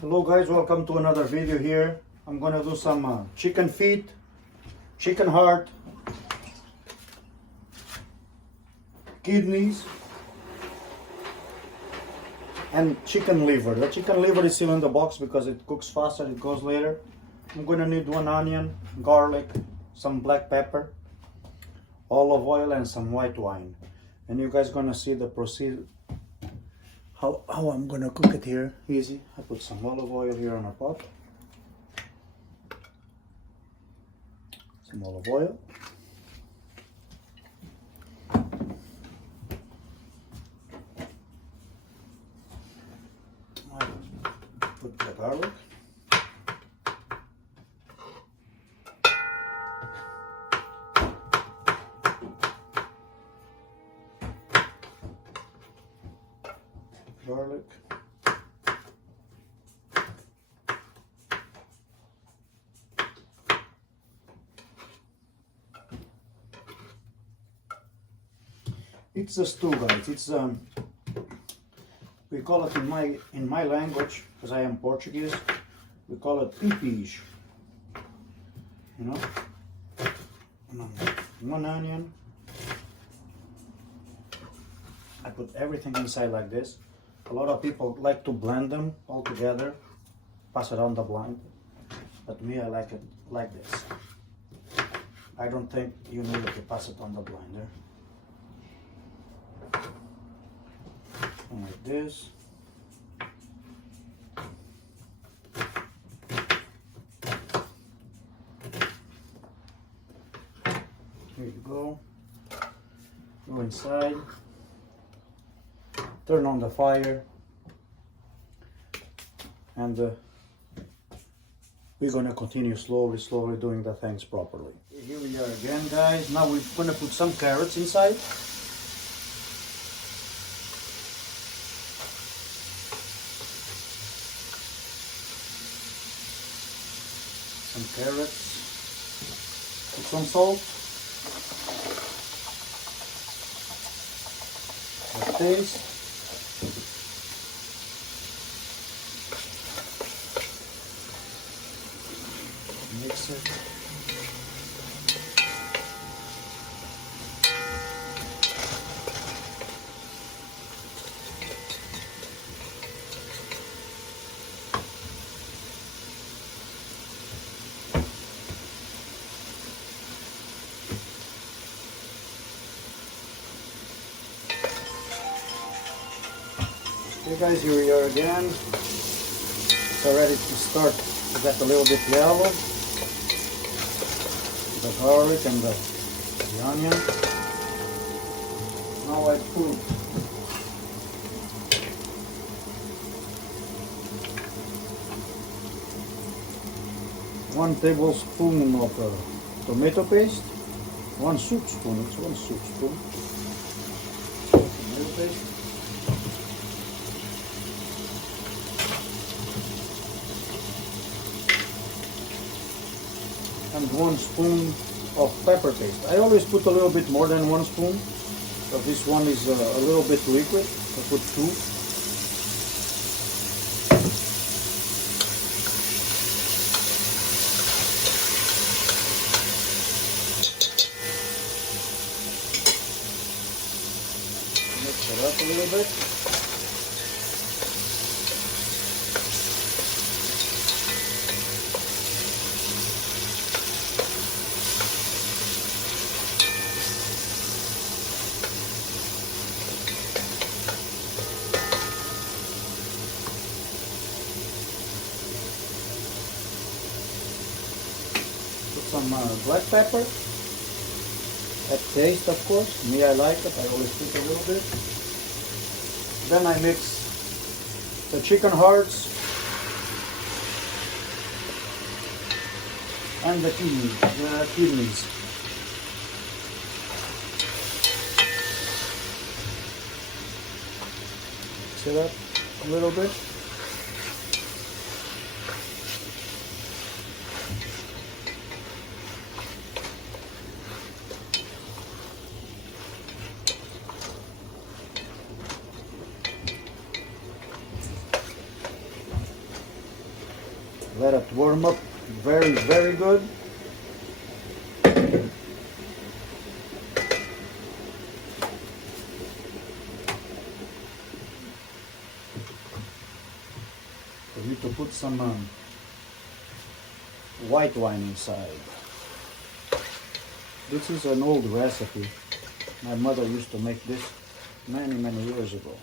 Hello guys, welcome to another video here. I'm gonna do some chicken feet, chicken heart, kidneys, and chicken liver. The chicken liver is still in the box because it cooks faster, it goes later. I'm gonna need 1 onion, garlic, some black pepper, olive oil, and some white wine. And you guys gonna see the procedure. How I'm gonna cook it here, easy. I put some olive oil here on a pot. Some olive oil. I put the garlic. Garlic. It's a stew, guys. It's we call it in my language, because I am Portuguese, we call it pipis. You know, 1 onion. I put everything inside like this. A lot of people like to blend them all together, pass it on the blind, but me, I like it like this. I don't think you need to pass it on the blinder. And like this. Here you go. Go inside. Turn on the fire, and we're gonna continue slowly doing the things properly. Here we are again, guys. Now we're gonna put some carrots inside. Some carrots. Put some salt. Like this. Mix it. Okay guys, here we are again. It's already to start to get a little bit yellow. The garlic and the onion. Now I put one tablespoon of tomato paste. It's 1 soup spoon. Tomato paste. And 1 spoon of pepper paste. I always put a little bit more than 1 spoon, but this one is a little bit liquid. I put 2. Mix it up a little bit. Some black pepper, at taste of course. Me, I like it, I always put a little bit. Then I mix the chicken hearts and the kidneys. Mix it up a little bit. Let it warm up very, very good. We need to put some white wine inside. This is an old recipe. My mother used to make this many, many years ago.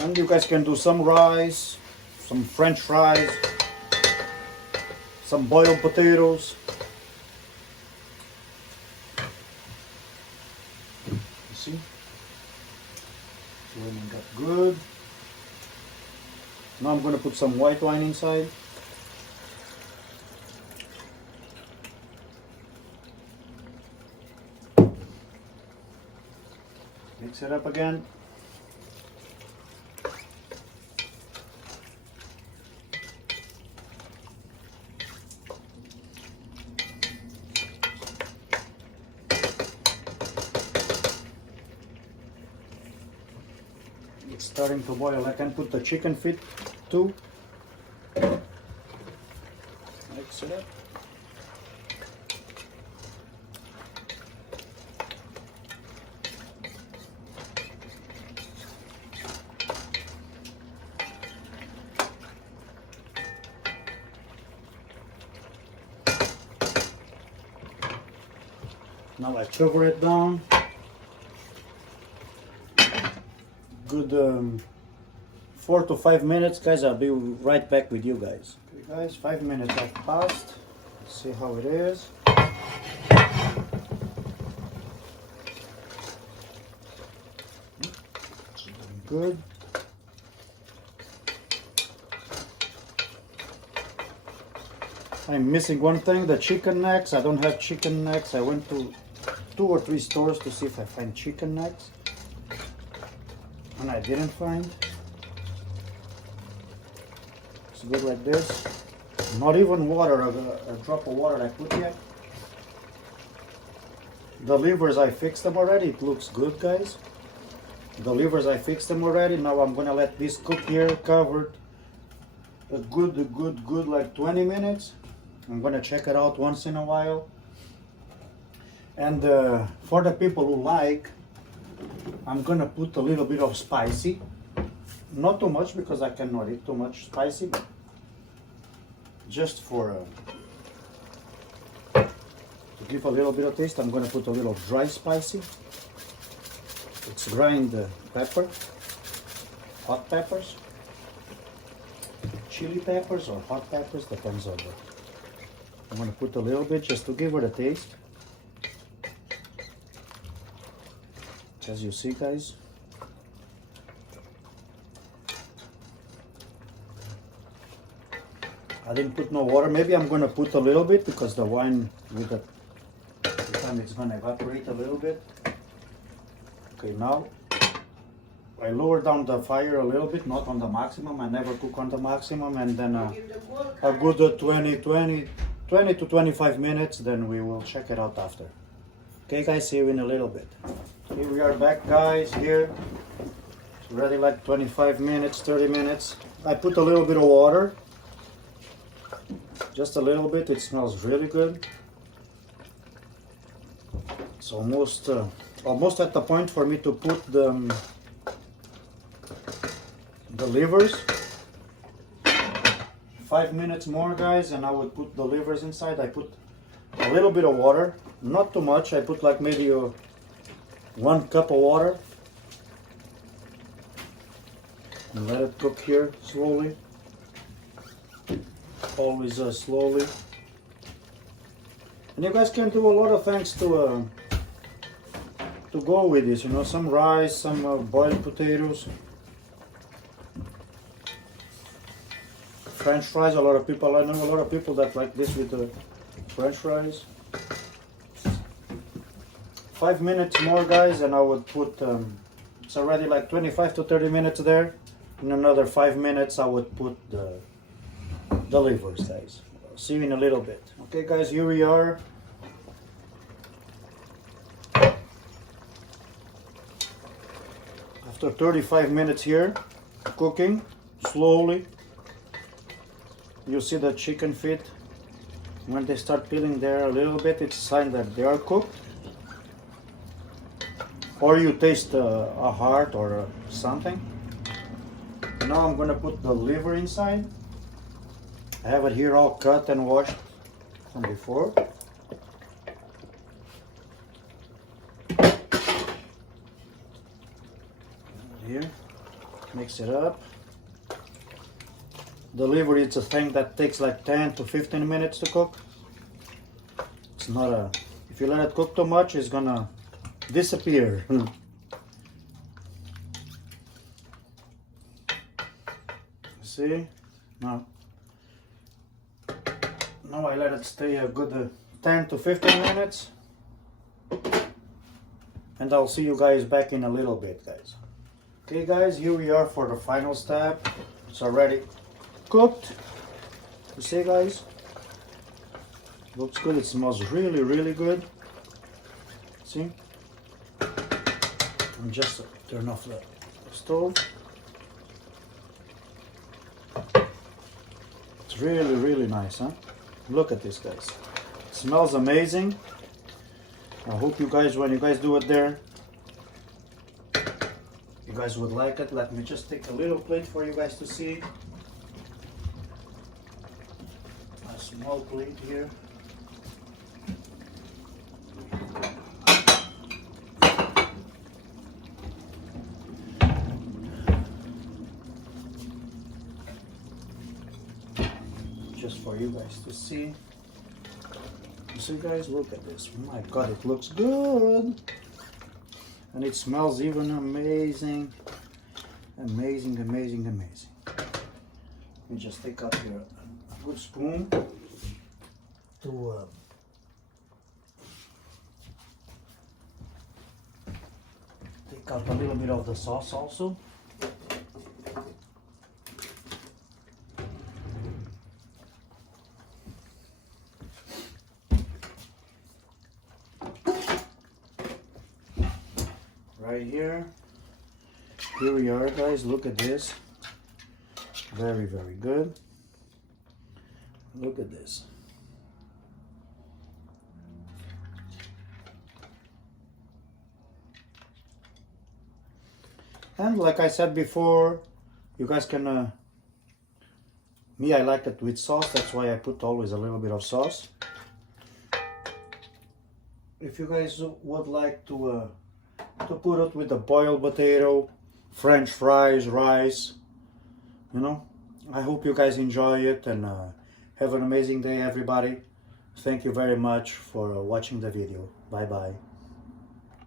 And you guys can do some rice, some French fries, some boiled potatoes. You see? Warming up good. Now I'm going to put some white wine inside. Mix it up again. It's starting to boil. I can put the chicken feet too. Mix it up. Now I cover it down. Good 4 to 5 minutes, guys. I'll be right back with you guys. Okay, guys, 5 minutes have passed. Let's see how it is. Good. I'm missing one thing, the chicken necks. I don't have chicken necks. I went to 2 or 3 stores to see if I find chicken necks, and I didn't find. It's good like this. Not even water, a drop of water I put yet. The livers, I fixed them already. It looks good, guys. The livers, I fixed them already. Now I'm gonna let this cook here covered a good like 20 minutes. I'm gonna check it out once in a while. And for the people who like, I'm gonna put a little bit of spicy. Not too much because I cannot eat too much spicy, but just for to give a little bit of taste, I'm gonna put a little dry spicy. It's grind pepper, hot peppers, chili peppers or hot peppers, depends on the. I'm gonna put a little bit just to give it a taste. As you see, guys. I didn't put no water. Maybe I'm gonna put a little bit because the wine with the time it's gonna evaporate a little bit. Okay, now I lower down the fire a little bit, not on the maximum. I never cook on the maximum, and then a good 20 to 25 minutes, then we will check it out after. Okay guys, see you in a little bit. Here we are back, guys. Here it's already like 25 minutes, 30 minutes. I put a little bit of water, just a little bit. It smells really good. It's almost at the point for me to put the livers. 5 minutes more, guys, and I would put the livers inside. I put a little bit of water, not too much. I put like maybe 1 cup of water, and let it cook here slowly. Always slowly. And you guys can do a lot of things to go with this. You know, some rice, some boiled potatoes. French fries, I know a lot of people that like this with the French fries. 5 minutes more, guys, and I would put, it's already like 25 to 30 minutes there. In another 5 minutes, I would put the livers, guys. See you in a little bit. Okay, guys, here we are. After 35 minutes here, cooking slowly. you see the chicken feet, when they start peeling there a little bit, it's a sign that they are cooked. Or you taste a heart or something. Now I'm gonna put the liver inside. I have it here all cut and washed from before. Here, mix it up. The liver is a thing that takes like 10 to 15 minutes to cook. It's not a, if you let it cook too much, it's gonna disappear. See? Now I let it stay a good 10 to 15 minutes. And I'll see you guys back in a little bit, guys. Okay guys, here we are for the final step. It's already cooked. You see guys? Looks good. It smells really, really good. See? And just turn off the stove. It's really, really nice, huh? Look at this, guys. It smells amazing. I hope you guys, when you guys do it there, you guys would like it. Let me just take a little plate for you guys to see. A small plate here. Just for you guys to see. You see guys, look at this. My God, it looks good. And it smells even amazing. Amazing, amazing, amazing. Let me just take out here a good spoon to take out a little bit of the sauce also. Right here we are guys, look at this. Very, very good. Look at this. And like I said before, you guys can me, I like it with sauce, that's why I put always a little bit of sauce. If you guys would like to put it with a boiled potato, French fries, rice, you know. I hope you guys enjoy it and have an amazing day, everybody. Thank you very much for watching the video. Bye bye.